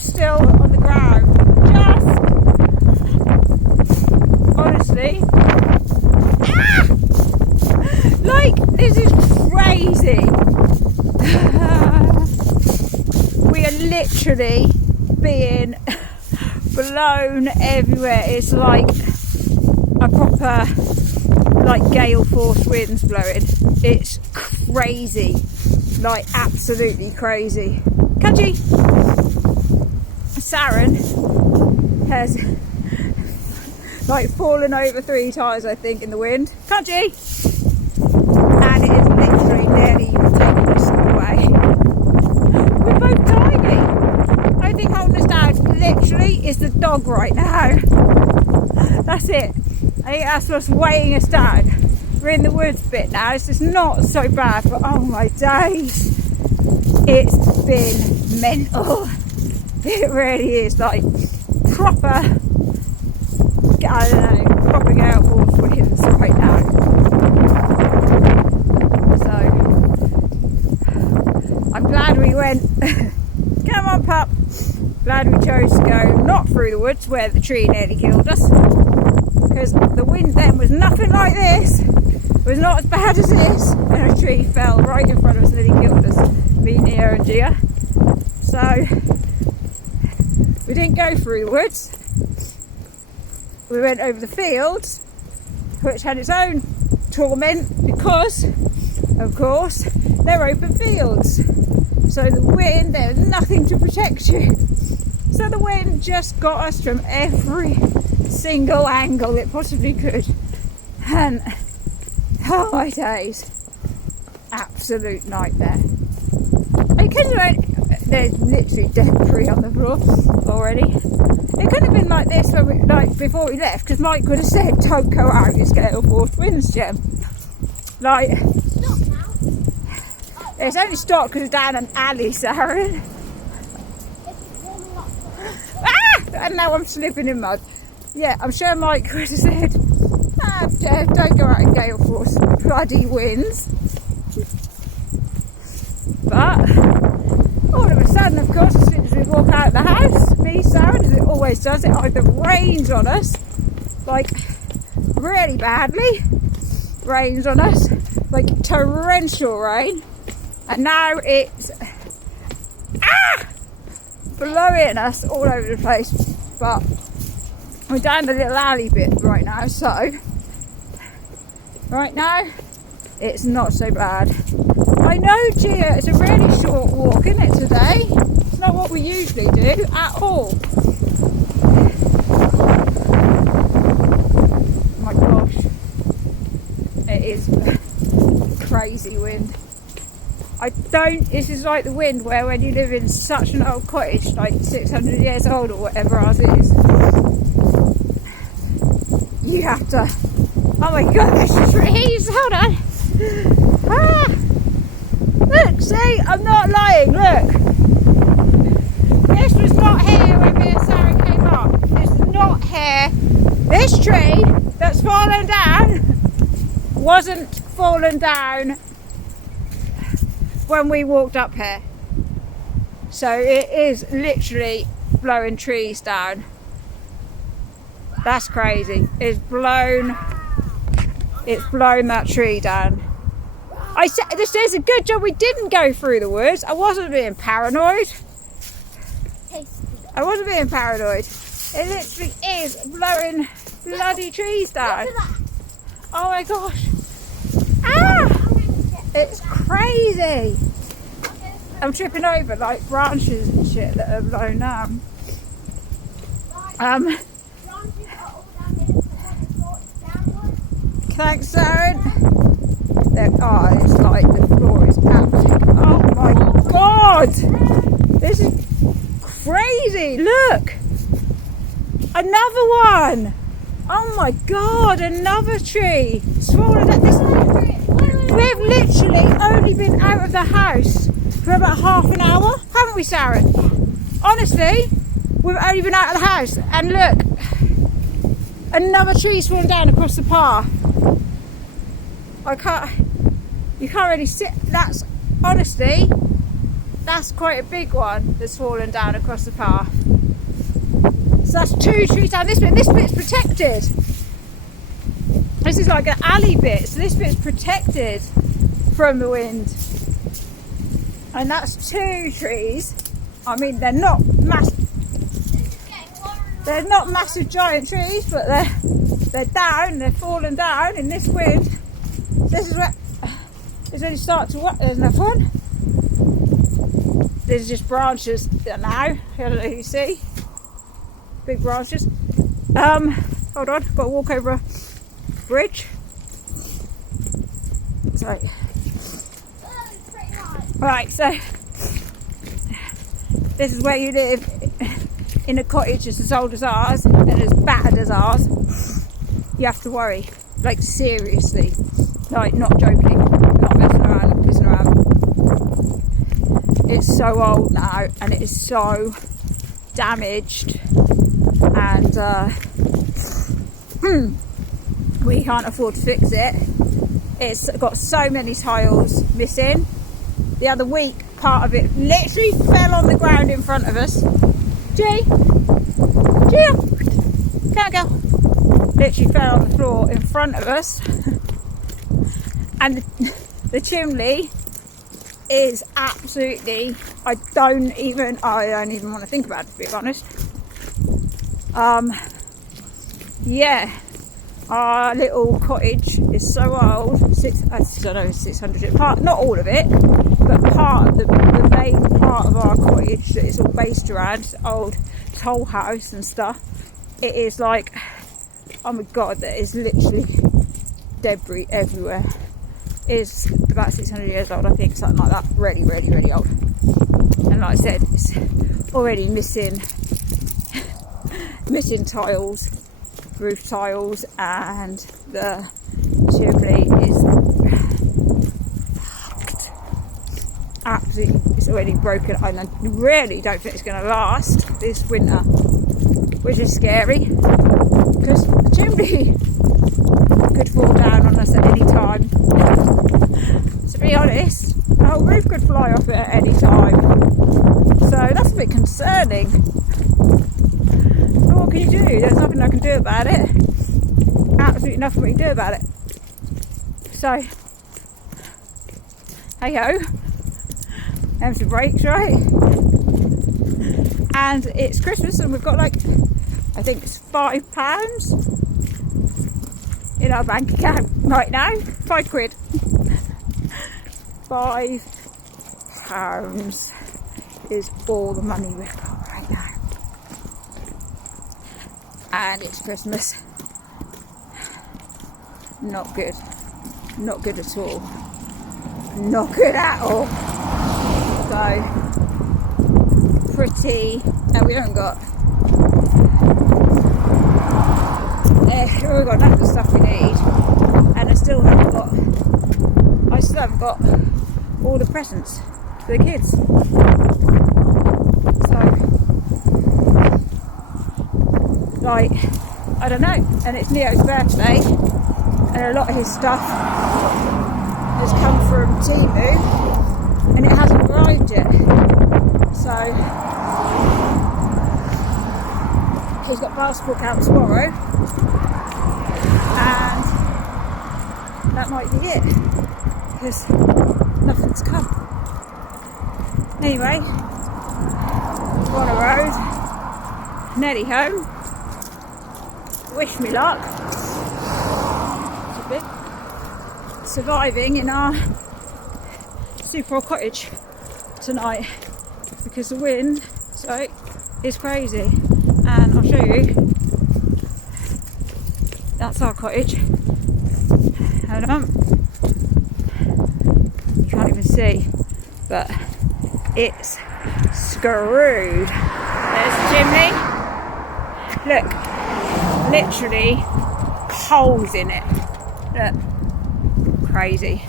still on the ground. Just honestly, like, this is crazy. We are literally being blown everywhere. It's like a proper, like, gale force winds blowing. It's crazy, like absolutely crazy. Kanji, Saren has like fallen over 3 times, I think, in the wind. Kanji, and it is literally nearly taking us away. We're both tiny. I think holding us down literally is the dog right now. That's it. I think that's what's weighing us down. We're in the woods bit now. It's just not so bad, but oh my days, it's been mental. It really is, like proper, I don't know, proper gale force winds right now. So I'm glad we went. Come on, pup. Glad we chose to go not through the woods where the tree nearly killed us, because the wind then was nothing like this. It was not as bad as this, and a tree fell right in front of us and nearly killed us, me, Nia and Gia. So we didn't go through the woods. We went over the fields, which had its own torment because, of course, they're open fields. So the wind, there was nothing to protect you. So the wind just got us from every single angle it possibly could. And oh my days, absolute nightmare. Because there's literally dead tree on the floor already. It could have been like this when we, like before we left, because Mike would have said, "Don't go out, it's gale force winds, Gem." Like, it's only stopped because it's down an alley, Saren. And now I'm slipping in mud. Yeah, I'm sure Mike would have said, Jeff, don't go out in gale force bloody winds. But all of a sudden, of course, as soon as we walk out of the house, me, Saren, as it always does, it either rains on us, like really badly, rains on us, like torrential rain, and now it's blowing us all over the place. But we're down the little alley bit right now, so right now it's not so bad. I know, Gia, it's a really short walk, isn't it, today? It's not what we usually do at all. Oh my gosh, it is crazy wind. This is like the wind where when you live in such an old cottage, like 600 years old or whatever ours is, you have to, oh my god, there's just trees, hold on. Look, see, I'm not lying, look. This was not here when me and Sarah came up. It's not here. This tree that's fallen down wasn't fallen down when we walked up here. So it is literally blowing trees down. That's crazy. It's blown that tree down. I said this is a good job we didn't go through the woods. I wasn't being paranoid. It literally is blowing bloody trees down. Oh my gosh. It's crazy. I'm tripping over like branches and shit that are blown down. Thanks, Saren. It's like the floor is absolutely. Oh my god! This is crazy. Look, another one. Oh my god, another tree. Smaller than this. We've literally only been out of the house for about half an hour, haven't we, Saren? Honestly, we've only been out of the house, and look, another tree's fallen down across the path. You can't really sit. That's honestly that's quite a big one that's fallen down across the path. So that's 2 trees down this bit. This bit's protected. This is like an alley bit, so this bit's protected from the wind. And that's 2 trees. I mean, they're not massive. They're not massive giant trees, but they're down. They're fallen down in this wind. This is where it's only starting to work. There's another one. There's just branches now. I don't know if you see. Big branches. Hold on. Got to walk over a bridge. Sorry. Right, so this is where you live in a cottage that's as old as ours and as battered as ours. You have to worry, like seriously, like not joking, not messing around, not pissing around. It's so old now and it is so damaged, and we can't afford to fix it. It's got so many tiles missing. The other week, part of it literally fell on the ground in front of us. G, can't go. Literally fell on the floor in front of us, and the chimney is absolutely. I don't even want to think about it, to be honest. Yeah, our little cottage is so old. I don't know, 600. Part, not all of it, but part the main part of our cottage that is all based around old toll house and stuff. It is like, oh my god, there is literally debris everywhere. It's about 600 years old, I think, something like that. Really, really, really old. And like I said, it's already missing tiles, roof tiles, and the chimney is fucked. Absolutely, it's already broken. And I really don't think it's going to last this winter, which is scary, because the chimney could fall down on us at any time. To be honest, the whole roof could fly off it at any time. So that's a bit concerning. So what can you do? There's nothing I can do about it. Absolutely nothing we can do about it. So, hey ho. Have some breaks, right? And it's Christmas and we've got like, I think it's £5 in our bank account right now. £5. £5 is all the money we've got right now. And it's Christmas. Not good. Not good at all. Not good at all. So, pretty. No, we haven't got. We've got none of the stuff we need, and I still haven't got all the presents for the kids. So, like, I don't know. And it's Neo's birthday, and a lot of his stuff has come from Temu, and it hasn't arrived yet. So he's got passport out tomorrow, and that might be it, because nothing's come. Anyway, on a road, nearly home. Wish me luck. It's a bit surviving in our super old cottage tonight, because the wind is crazy. And I'll show you. That's our cottage. Hold on. You can't even see, but it's screwed. There's the chimney. Look, literally holes in it. Look, crazy.